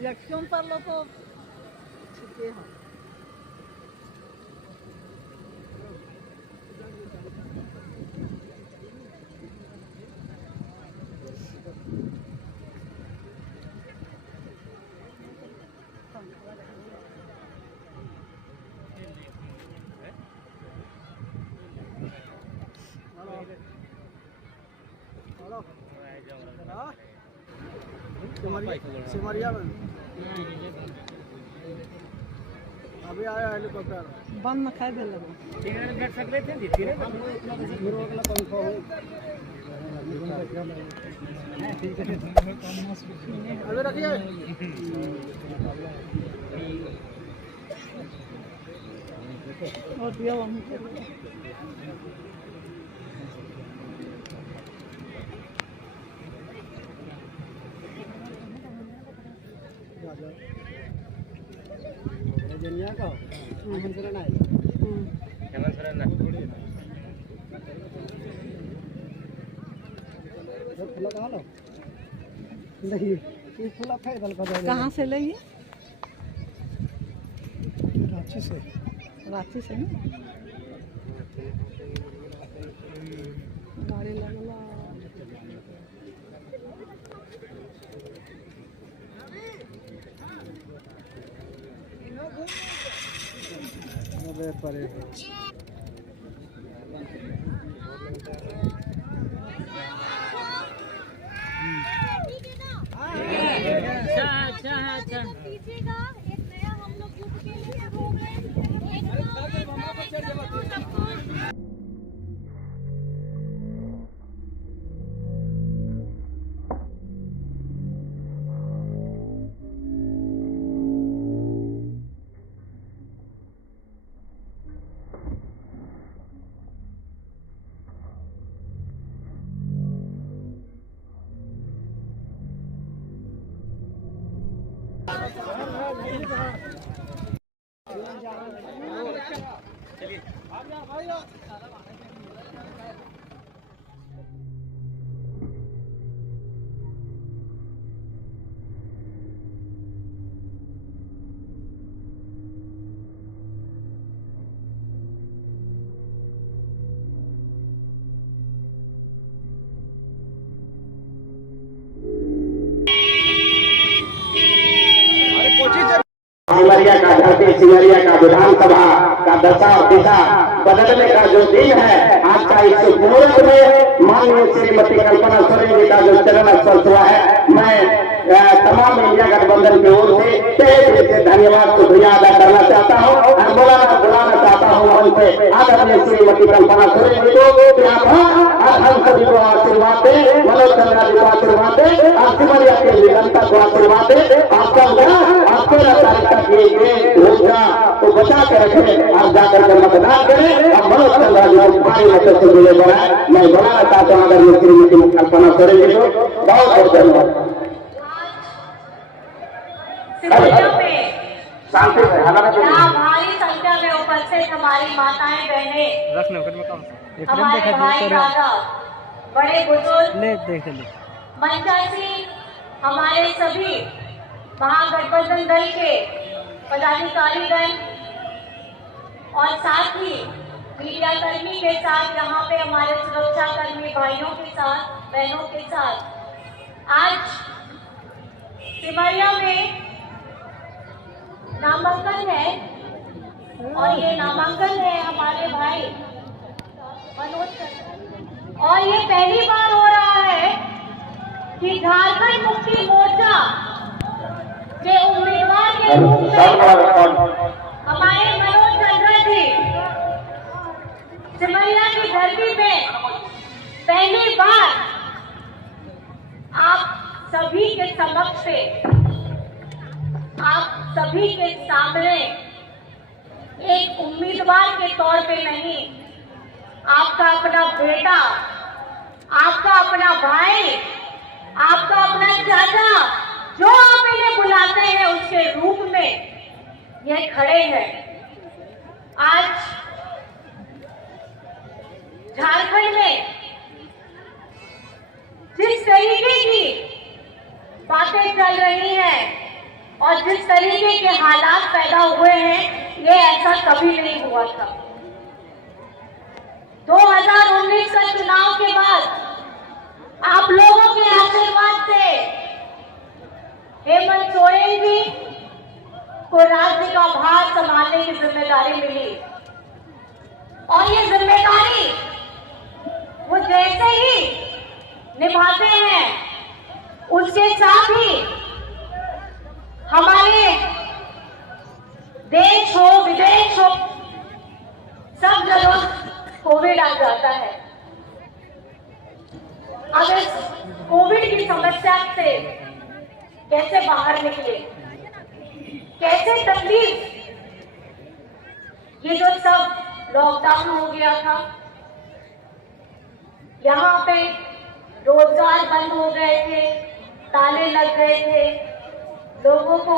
Election पर लो तो छिपे हैं। सिमरिया में अभी आया हेलीकॉप्टर बंद में खाई दे लगा बैठ सकते थे अभी रखिए और दिया दुनिया का हेमंत ना कहाँ से लगी रांची से ना गाड़ी लगला परे अच्छा एक नया हम लोग ग्रुप के लिए हो गए सिमरिया का धरती सिमरिया का विधानसभा का दशा और दिशा बदलने का जो दिन है आज का इस मुहूर्त में माननीय श्रीमती कल्पना सोरेन जी का जो चरण स्पर्श हुआ है मैं तमाम इंडिया गठबंधन की ओर से तहे दिल से धन्यवाद शुक्रिया अदा करना चाहता हूँ और बुलाना चाहता हूँ उनसे आदरणीय श्रीमती कल्पना सोरेन जी को हम सभी को आशीर्वाद दे मनोज चंद्रा जी को आशीर्वाद दे और सिमरिया के जनता को आशीर्वाद दे आपका आपको तारीख तक घोषणा को बचा के रखे और जाकर के मतदान करें और मनोज चंद्रा जी को भारी मतों से मिले बनाए मैं बुलाना चाहता हूँ आदरणीय श्रीमती कल्पना सोरेन जी को बहुत बहुत धन्यवाद। शांति से भारी संख्या में उपस्थित हमारी माताएं बहनें हमारे भाई दादा बड़े बुजुर्ग मंचासी हमारे सभी महागठबंधन दल के पदाधिकारीगण और साथ ही मीडिया कर्मी के साथ यहाँ पे हमारे सुरक्षा कर्मी भाइयों के साथ बहनों के साथ आज सिमरिया में नामांकन है और ये नामांकन है हमारे भाई मनोज और ये पहली बार हो रहा है कि झारखंड मुक्ति मोर्चा के उम्मीदवार के रूप में हमारे मनोज चंद्रा जी सिमरिया की धरती पे पहली बार आप सभी के समक्ष से आप सभी के सामने एक उम्मीदवार के तौर पे नहीं आपका अपना बेटा आपका अपना भाई आपका अपना चाचा जो आप इन्हें बुलाते हैं उसके रूप में यह खड़े हैं। आज झारखंड में जिस तरीके की बातें चल रही हैं और जिस तरीके के हालात पैदा हुए हैं, ये ऐसा कभी नहीं हुआ था। 2019 का चुनाव के बाद आप लोगों के आशीर्वाद से हेमंत सोरेन जी को राज्य का भार संभालने की जिम्मेदारी मिली और ये जिम्मेदारी वो जैसे ही निभाते हैं, उसके साथ ही हमारे देश हो विदेश हो सब जगह कोविड आ जाता है। अब इस कोविड की समस्या से कैसे बाहर निकले, कैसे तकलीफ, ये जो सब लॉकडाउन हो गया था, यहाँ पे रोजगार बंद हो गए थे, ताले लग गए थे, लोगों को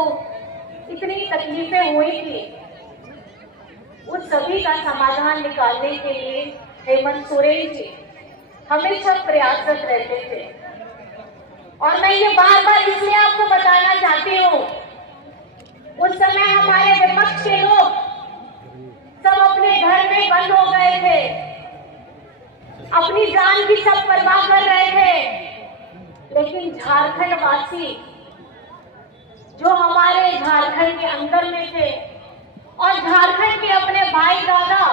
इतनी तकलीफें हुई थी, उस सभी का समाधान निकालने के लिए हेमंत सोरेन जी हमेशा प्रयासरत रहते थे। और मैं ये बार बार इसलिए आपको बताना चाहती हूँ, उस समय हमारे विपक्ष के लोग सब अपने घर में बंद हो गए थे, अपनी जान की सब परवाह कर रहे थे, लेकिन झारखंड वासी जो हमारे झारखंड के अंदर में थे और झारखंड के अपने भाई दादा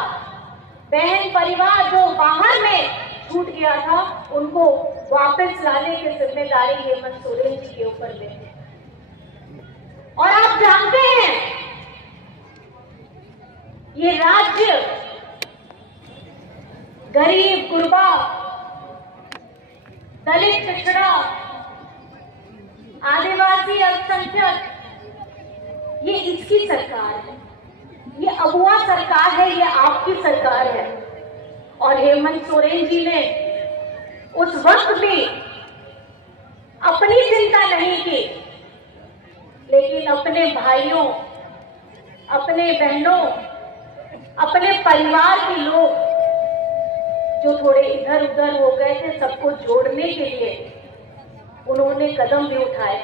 बहन परिवार जो बाहर में छूट गया था, उनको वापस लाने की जिम्मेदारी हेमंत सोरेन जी के ऊपर देते। और आप जानते हैं, ये राज्य गरीब गुरबा दलित पिछड़ा आदिवासी अल्पसंख्यक, ये इसकी सरकार है, ये अगुआ सरकार है, ये आपकी सरकार है। और हेमंत सोरेन जी ने उस वक्त भी अपनी चिंता नहीं की, लेकिन अपने भाइयों, अपने बहनों, अपने परिवार के लोग जो थोड़े इधर उधर हो गए थे, सबको जोड़ने के लिए उन्होंने कदम भी उठाए।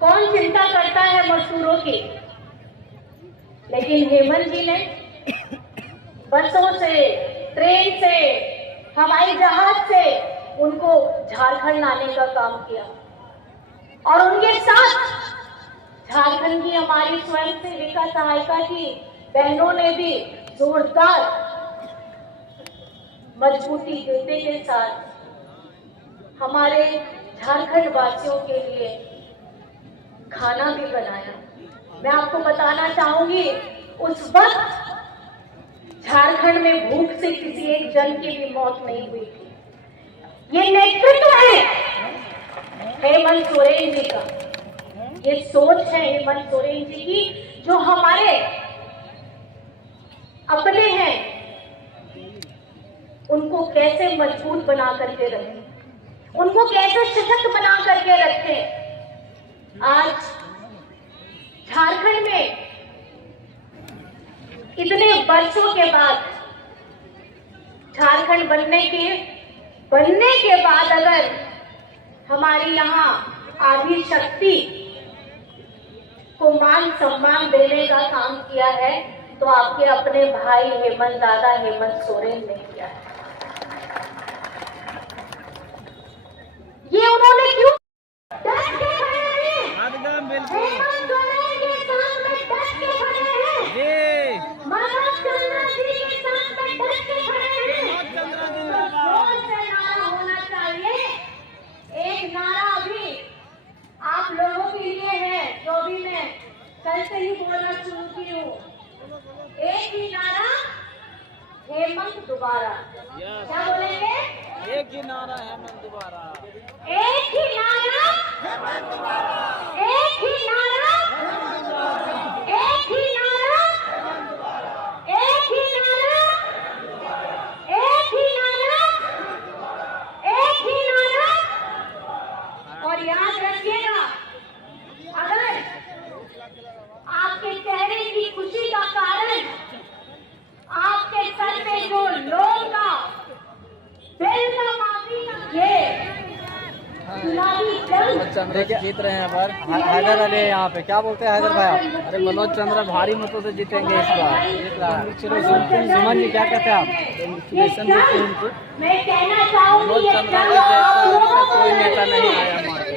कौन चिंता करता है मजदूरों की, लेकिन हेमंत जी ने बसों से, ट्रेन से, हवाई जहाज से उनको झारखंड लाने का काम किया। और उनके साथ झारखंड की हमारी स्वयं सेविका सहायिका की बहनों ने भी जोरदार मजबूती देने के साथ हमारे झारखंड वासियों के लिए खाना भी बनाया। मैं आपको बताना चाहूंगी, उस वक्त झारखंड में भूख से किसी एक जन की भी मौत नहीं हुई थी। ये नेतृत्व है हेमंत सोरेन जी का, ये सोच है हेमंत सोरेन जी की, जो हमारे अपने हैं उनको कैसे मजबूत बना करके रखें, उनको कैसे सशक्त बना करके रखें। आज झारखंड में इतने वर्षों के बाद, झारखंड बनने के बाद अगर हमारी यहाँ आधी शक्ति को मान सम्मान देने का काम किया है, तो आपके अपने भाई हेमंत दादा हेमंत सोरेन ने किया है। ये उन्होंने क्यों डट के खड़े हैं? हेमंत सोरेन के सामने डट के खड़े हैं, मनोज चंद्रा जी के सामने डट के खड़े हैं। तो जोर से नारा होना चाहिए। एक नारा भी आप लोगों के लिए है, जो भी मैं कल से ही बोलना शुरू की हूँ। एक ही नारा, हेमंत दोबारा। क्या बोलेंगे? एक ही नारा हेमंत दोबारा, एक ही नारा हेमंत दोबारा, एक ही नारा हेमंत दोबारा, एक ही नारा हेमंत दोबारा, एक ही नारा हेमंत दोबारा, एक ही नारा हेमंत दोबारा, एक ही नारा। और याद रखिएगा, अगर आपके चेहरे की खुशी का कारण आपके सर पे जो लोग मनोज चंद्र जीत रहे हैं पर हैदर अली यहाँ पे। क्या बोलते हैं हैदर भाई आप? अरे मनोज चंद्र भारी मतों से जीतेंगे इस बार। जीत रहा है। सुमन जी क्या कहते हैं आप? मनोज चंद्र कोई नेता नहीं आया हमारे।